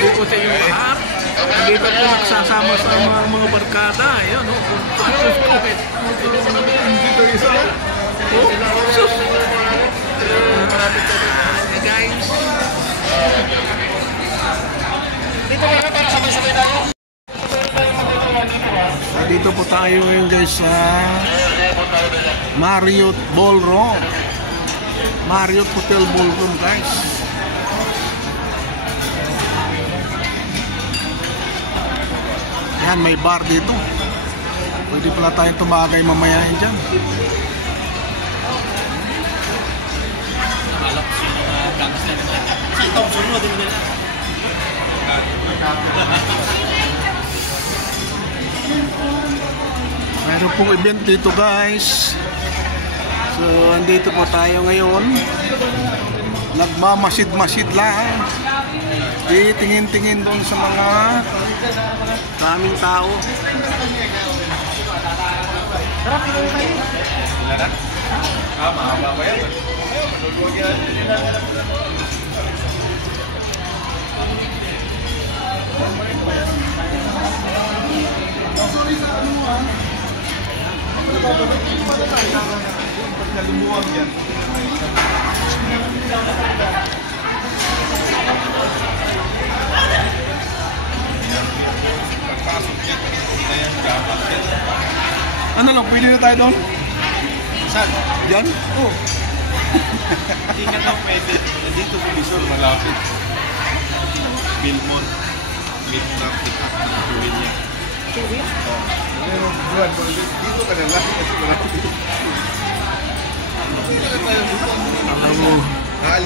Bibigay ko sa inyo lahat. Dito po nagsasama sa mga barkada. Ayan, no? Dito isa. Oh, sus! Guys. Dito po tayo ngayon guys sa Marriott Ballroom. Marriott Hotel Ballroom guys. Yan, may bar dito. Pwede pala tayong tumagay mamaya dyan. Mayroon pong event dito guys. So andito po tayo ngayon. Nagmamasid-masid lang. Tingin-tingin doon sa mga daming tao. Sarap ito kayo. Mahaba ba yan? Pagkalumuwag yan. Ano lang, pwede na tayo doon? Saan? Diyan? Oo. Hindi ka na pwede. Nandito sa Luzon, malapit. Bilmon. Midnap, pick-up na tuwin niya. Tuwin? Oo. Dito ka na lang kasi malapit.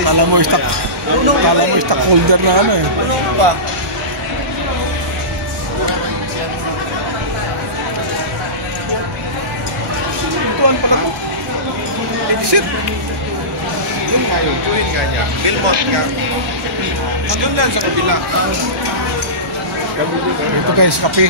Alam mo, stockholder na ano eh. Ano ba? Tuwan pala ko. Exit. Doon nga yun, tuwin nga niya. Bilmon nga. Doon lang sa kabila. Ito guys, kape.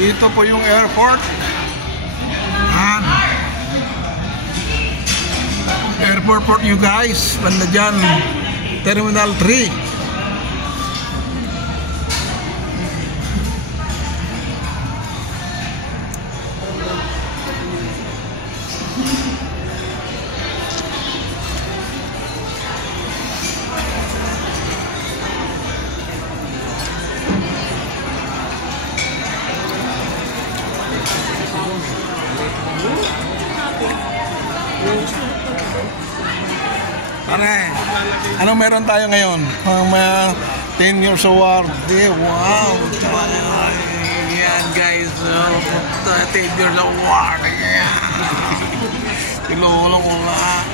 Dito po yung airport. Airport port you guys. Banda dyan. Terminal 3. Pare, anong meron tayo ngayon? Mga 10 years award. Wow! Yan guys, 10 years award. Ilulong ko nga.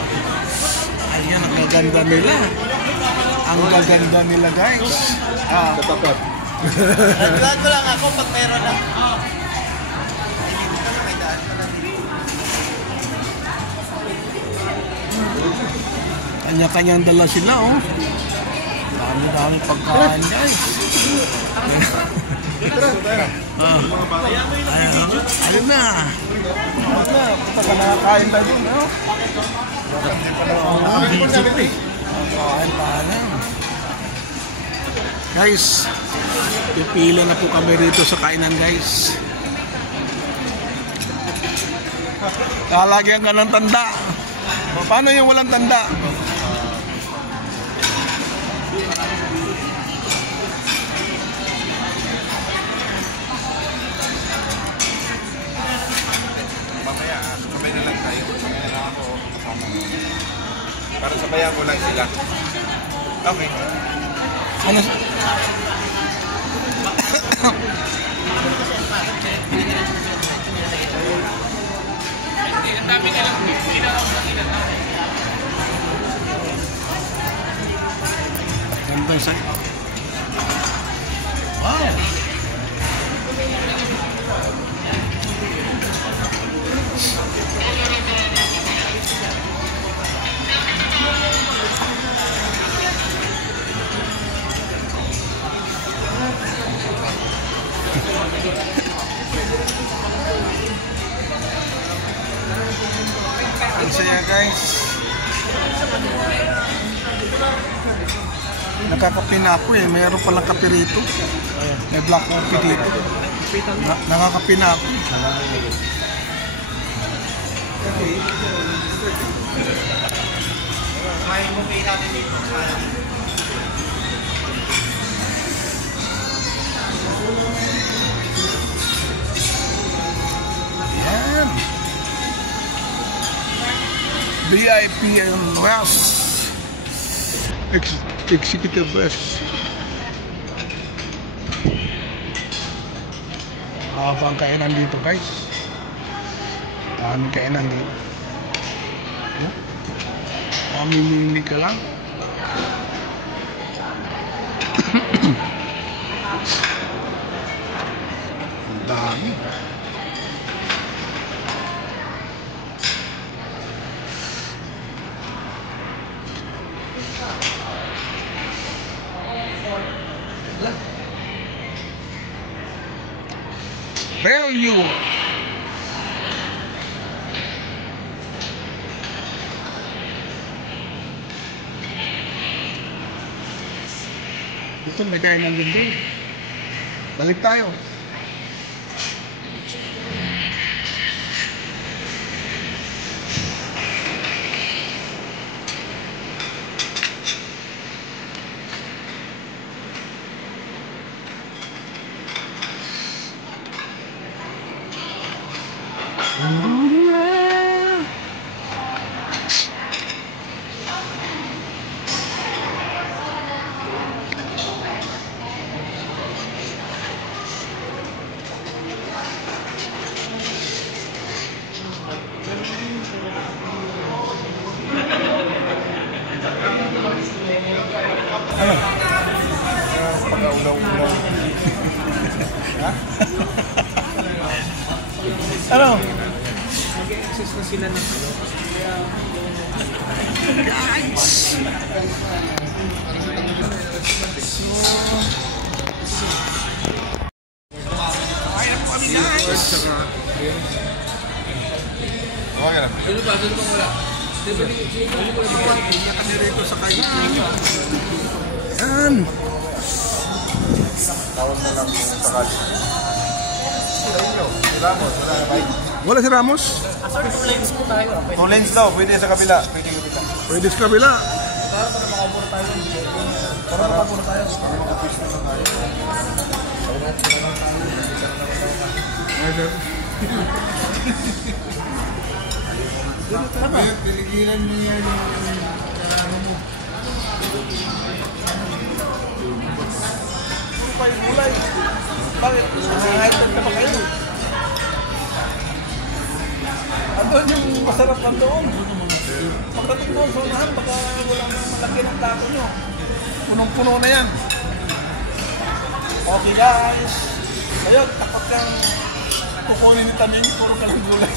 Ayan, ang gaganda nila. Ang gaganda nila guys. Katapat. Nagdaan ko lang ako pag meron lang. Kanya-kanyang dala sila, oh. Dami-dami pagkain, guys. Ayun na. Punta ka nakakain tayo dun, oh. Kain pa lang. Guys, pipila na po kami rito sa kainan, guys. Lalagyan ka ng tanda. Paano yung walang tanda? Mamaya, sabay na lang tayo. Sabay na ako kasama mo. Para sabayan ko lang sila. Okay. Ano? Ang dami nilang Ganda siya. Wow! Nakakape na ako eh. Mayroon palang kape rito. May black coffee dito. Nakakape na ako. May movie natin dito. Yan. VIP and West. Executive West. Habang kainan dito guys. Daming kainan dito. Mamimili ka lang. Ang dami. Value. Ito may kainan din din. Balik tayo. Pag-ulaw-ulaw. Ano? Nag-access na sila ng Guys! Kaya po kami guys! Okay na. Ano ba? Ano bang wala? Kanya kami rito sa kanya. Yan! Tawag na lang kung sakali. Si Ramos, wala na ba? Wala si Ramos? Sir, 2 lanes po tayo. 2 lanes daw, pwede sa kabila. Pwede sa kabila. Pwede sa kabila. Para makapuro tayo. Para makapuro tayo. Piligilan mo yan yung karano mo. Kulay. Bakit? Nangangaitag na pa kayo. Andun yung masarap lang doon. Pagdating doon sa unahan, baka wala nang malaki ng plato nyo. Punong-puno na yan. Okay guys. Ayun, takot kang kukunin ni Taming, puro ka lang gulay.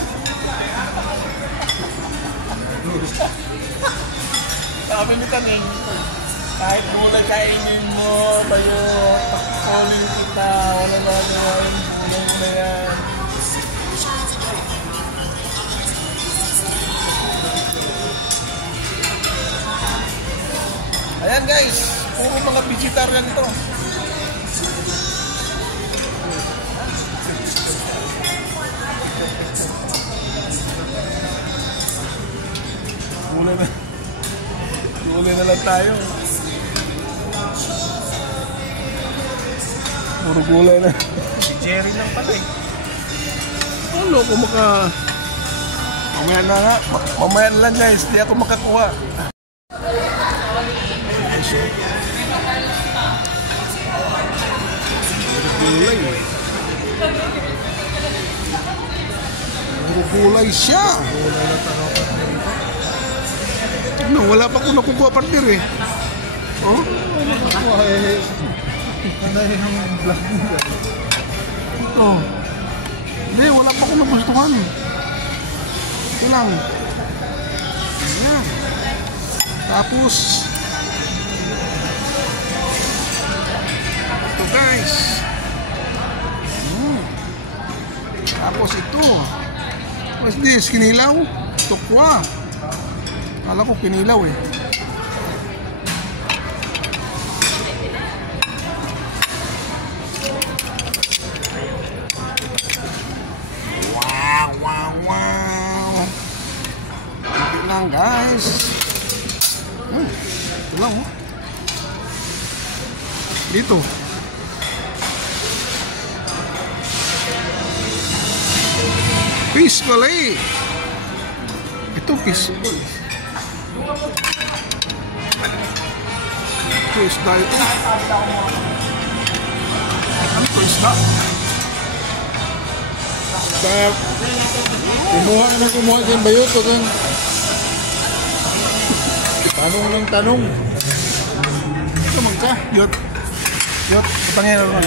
Sabi ni Taming, kahit gulay kainin mo, tayo, kukunin kita, wala na gawin, gulay mo na yan. Ayan guys, puro mga vegetarian ito. Gulay na lang tayo. Puro gulay na. Si Jerry lang pala eh. Ano kung mamaya na nga. Mamaya na lang guys, di ako makakuha. Gulay eh. Puro gulay siya. Gulay na tanong. No, wala pa ko nakukuha partner eh. Oh? Ako ay kanayang vlog mo. Ito. Hindi, wala pa ko nagustuhan. Ito lang. Ayan. Tapos ito guys. Tapos ito. What's this? Kinilaw? Tukwa. Kala ko pinilaw eh. Dito. Fish pala eh. Ito fish. Ito isda ito. Ano ito isda? Kaya, kumuha ka na kumuha din ba yun? Tanong ng tanong. Ito magka. Yot. Yot. Patangin na naman.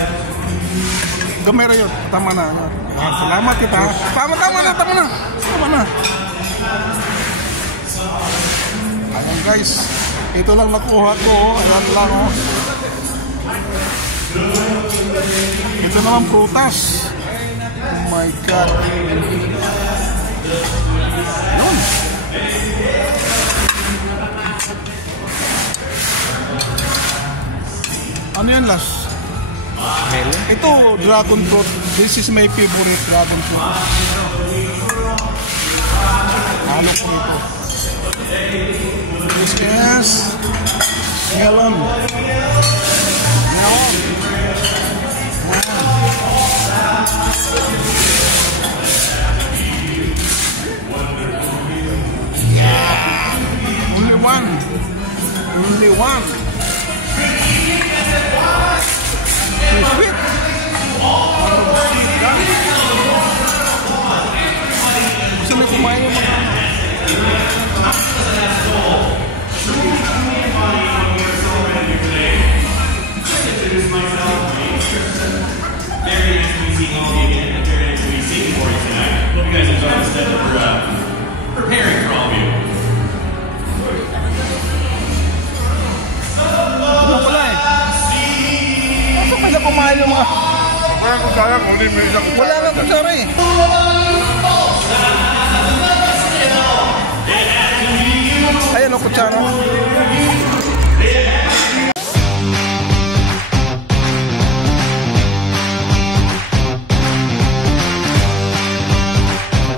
Gamera yot. Tama na. Salamat kita. Tama na. Tama na. Ayan guys. Ito lang nakuha ko. Ayan lang oh. Ito naman prutas. Oh my God. Yun. Ano yan last? Melon? Ito, dragon fruit. This is my favorite dragon fruit. Halo ko ito. This is melon. Melon. Only one. Only one. Sweet. Gusto mo kumain yung mga Hope you guys enjoy the stuff that we're preparing for all of you. ano pala eh. Bakit pala kumain yung mga Kaya kung kaya, kung hindi may isang wala lang kutsara eh. Ayan o kutsara.